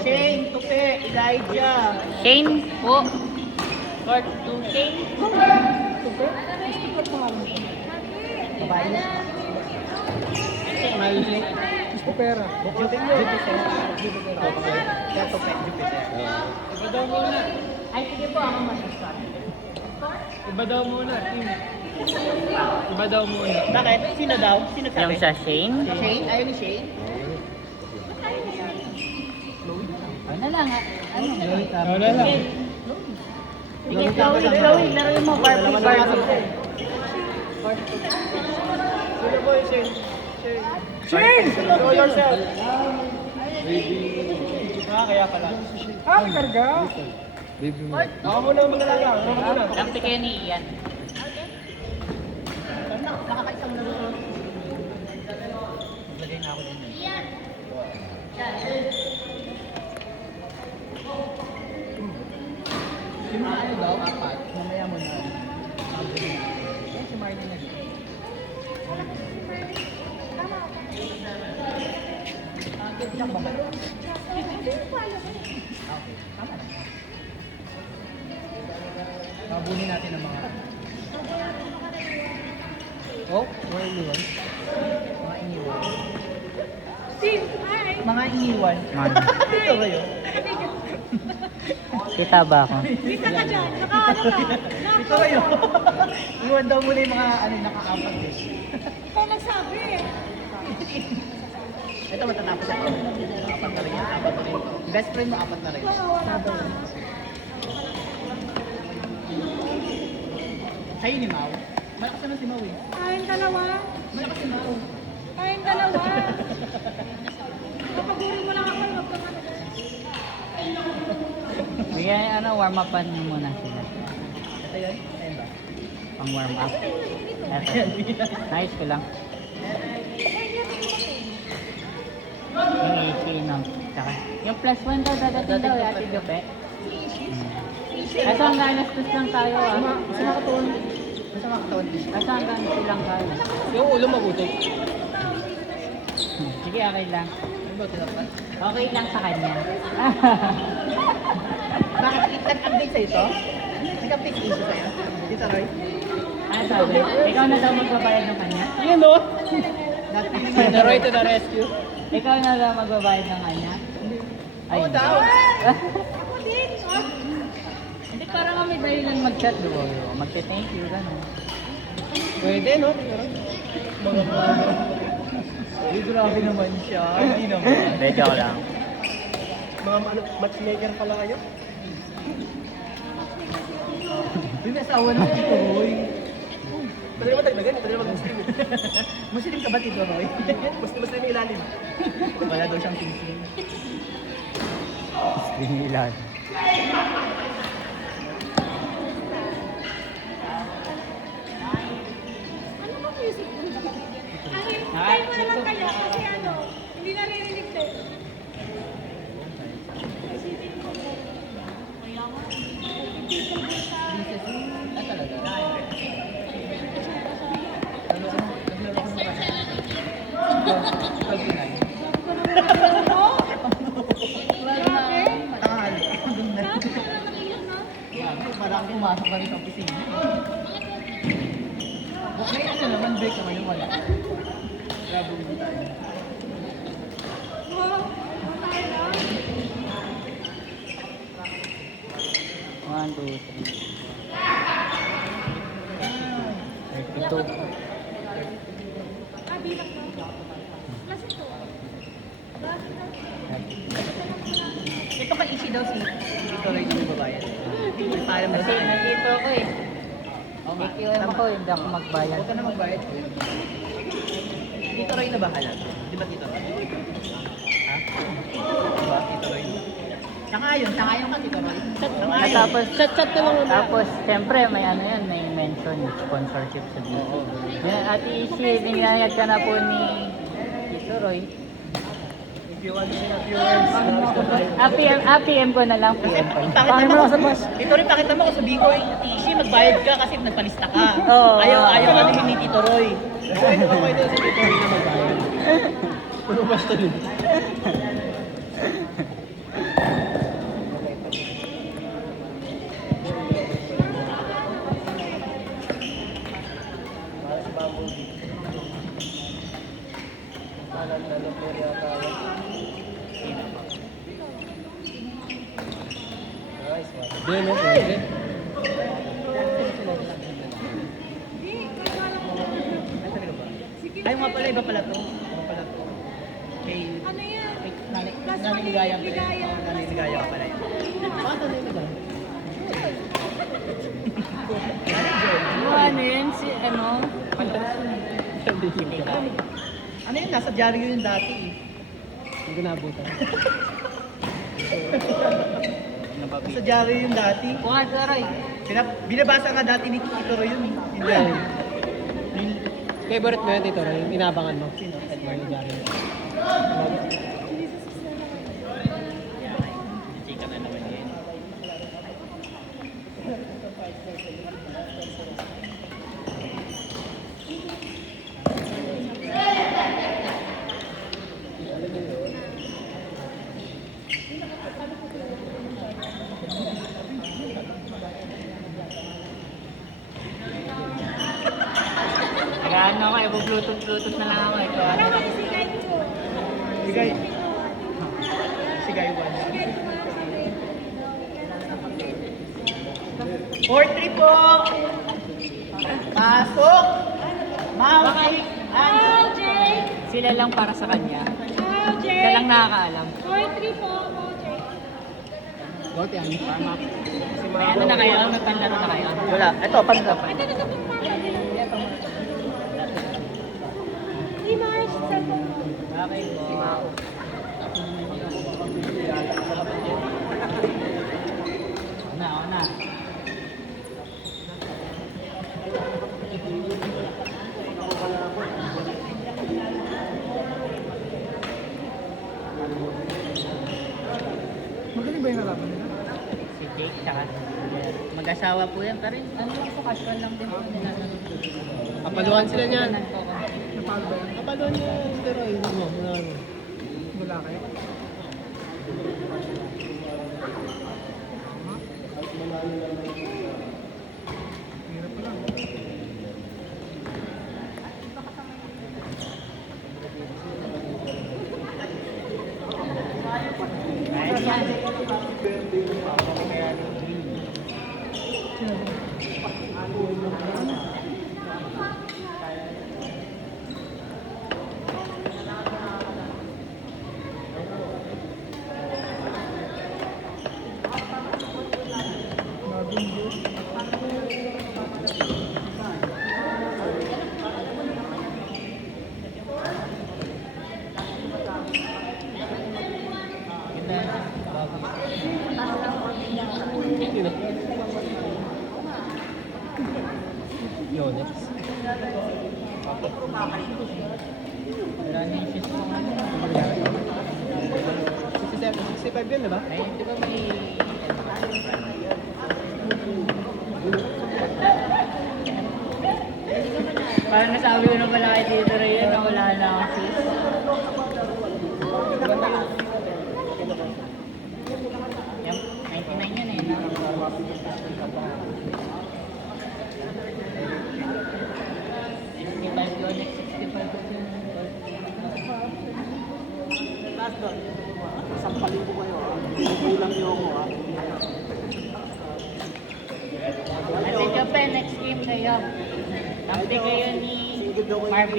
Shane, Tupe, Elijah. Shane po. Court to Shane. Tupe? Babae. Opera. Jupiter. Kaya Tupe, Jupiter. Iba daw muna. Ay, sige po ako mag-start. Iba daw muna. Iba daw muna. Bakit? Sino daw? Sino sabi? Yung sa Shane. Shane? Ayaw ni Shane? Ano lang ah. Ano? Wala lang. Sige, Chloe, laro mo Barbie. Sino po yung Shane? Shane! Show yourself. Kaya pala. Karga? Ako muna mag-alaga. Ako muna. Lampi kayo ni Ian. Nakakaisang laro. Maglagay na ako din. Yung mga ano daw, apat, mamaya mo na. Yan si Marlene na dito. Diyan ba ba? Okay, tama na. Mabunin natin ang mga... Oh, mga iniwan. Mga iniwan. Steve, hi! Mga iniwan. Man. Ito ba yun? Kita ba ako? Kita ka dyan, nakaano ka? Ito ba yun? Iwan daw muna yung mga ano, nakaapat eh. Ikaw nagsabi eh. Ito matatapos ako. Apat na rin yan. Apat na rin. Best friend mo, apat na rin. Sa'yo ni Mau. Malakas naman si Mau eh. Tayong dalawa. Malakas si Mau. Tayong dalawa. Kapag-uri mo lang ako, huwag kang ano. Bigyan warm upan niyo muna sila. Ito yun? Ayan ba? Pang warm up. Eto. Nice ko lang. Yung AC no. Tsaka, yung plus 1 daw dadating daw Ate Jope. Kaso hanggang alas 2 lang tayo ah. Gusto makatuon. Gusto makatuon. Kaso hanggang 2 lang tayo. Yung ulo mabuti. Sige, okay lang. Ano ba tinapas? Okay lang sa kanya. Bakit? Nag-update sa'yo to? Nag-update si Iso sa'yo? Dito, Roy? Ano sabi? Ikaw na daw magbabayad ng kanya? Yun o. Not feeling The right to the rescue. Ikaw na daw magbabayad ng kanya? Oo daw. Ako din. Oh. Hindi, parang kami dahilan mag-chat doon. Magte-thank you, gano'n. Pwede no? Ay, grabe naman siya. Hindi naman. Medyo ko lang. Mga matchmaker pala kayo? Yung asawa ng Tito Roy. Pwede naman tagdagan. Pwede naman mag-muslim. Muslim ka ba, Tito Roy? Muslim yung ilalim. Wala daw siyang pinsing. Sinilan. Ano ba music mo? Ay, mo naman kayo kasi ano, hindi naririnig din. Isipin ko po. Kaya nga, pipigil mo sa... Ah, talaga? Grabe. Tanghali. Doon na. Grabe ka naman yun, no? Parang pumasok ka rin sa opisina. Okay, ano naman, break naman yung wala. Grabe mo tayo. Wow, tayo lang. 1, 2, 3. Ito. Ah, bilang ba? Plus ito. Ito ka easy daw si Tito Roy yung babayan. Para mo Kasi sa kanya. nandito ako eh. Oo nga. AQM ako, hindi ako magbayad. Huwag ka na magbayad. Tito Roy na bahala. Di ba Tito Roy? Ha? Diba Tito Roy? Sangayon ka Tito Roy. Sangayon. Tapos, Chat na lang muna. tapos, siyempre, may ano yan, may mention, sponsorship sa video. Yan, Ate Isi, binayad ka na po ni Tito Roy. If you want to see a few words, APM ko na lang, PM ko na. Pakita mo sa bus. Tito Roy, pakita mo kung sabihin ko, easy, magbayad ka kasi nagpalista ka. Oo. Ayaw ano ni Tito Roy. okay na si Tito Roy na magbayad. Puro basta din. Pwede, no? Pwede. Hindi, kaya ko. Ay, talaga ba? Sige. Ay, nga pala, iba pala to. Iba pala to. Kay... Ano yan? Kay Plus Naniligaya one, ligaya. Naniligaya ka pala yun. Paano na yun? Ano yun? Si ano? Ano yun? Nasa dyaryo yun dati eh. Hindi ko naabutan. Nasa dyaryo yun dati. Kuha, Taray. Binabasa nga dati ni Tito Roy yun eh. Yung dyaryo. Favorite mo yun, Tito Roy? Yung inabangan mo? Sino? Marlon Jari. Chika na naman yun. Nag-ano ako, Bluetooth na lang ako. Ito, ano Parang lang. may sigay ko. Sigay. Sigay 1. 4-3 po! Pasok! Mahal! Oh, Jay! Sila lang para sa kanya. Oh, Jay! Sila lang nakakaalam. 4-3 po. Oh, Jay. Gote, ang tama. May ano na kayo? May panlaro na kayo? Wala. Ito, panda. Ito, ito, ito, Si Mars, cellphone mo. Okay po. Una. Magaling ba yung halaman nila? Si Jake, tsaka si Blair. Mag-asawa po yan, pero ano lang po, casual lang din po nila. Kapaluhan sila niyan. Napalo ba yan? Kapaluhan niya, Tito Roy. Ano? Wala kayo? Hirap pa lang. Sino? Yonex. Wala na yung shoes ko nga. 65 yun, diba? Ay, di ba may... Parang nasabi ko na pala kay Tito Ray yan na wala na akong shoes. Yan, 99 yan eh. Sampalin ko kayo ha. Bilang niyo ako ha. Ate Jope, next game kayo. Tampi kayo ni Marvin.